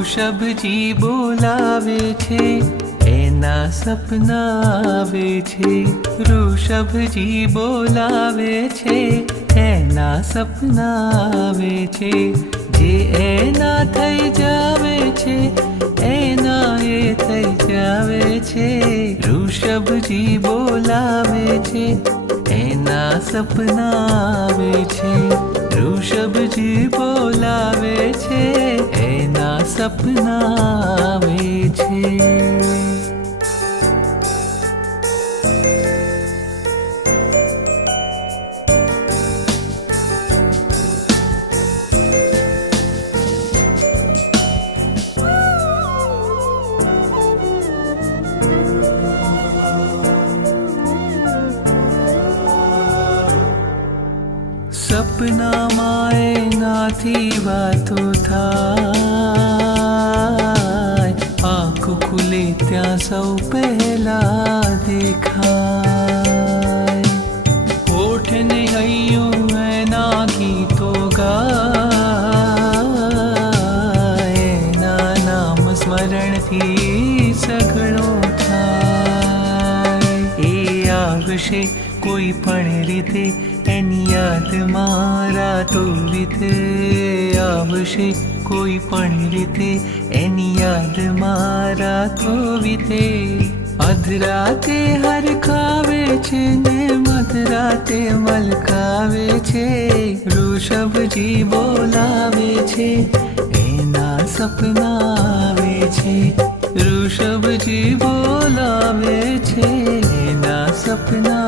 ઋષભજી બોલાવે છે એના સપના આવે છે ઋષભજી બોલાવે છે એના સપના આવે છે જે એના થઈ જાવે છે એના એ થઈ જાવે છે ઋષભજી બોલાવે છે એના સપના આવે છે ઋષભજી બોલાવે છે એના સપના આવે છે સપનામાં એનાથી વાતો થાય આંખ ખુલે ત્યાં સૌ પહેલા દેખાય હોઠને હૈયું એના ગીતો ગાય એના નામ સ્મરણથી સઘળો થાય એ આવશે કોઈ પણ રીતે એની યાદમાં રાતો વીતે આવશે કોઈ પણ રીતે એની યાદમાં રાતો વીતે અધરાતે હરખાવે છે ને મધરાતે મલકાવે છે ઋષભજી બોલાવે છે એના સપના આવે છે ઋષભજી બોલાવે છે એના સપના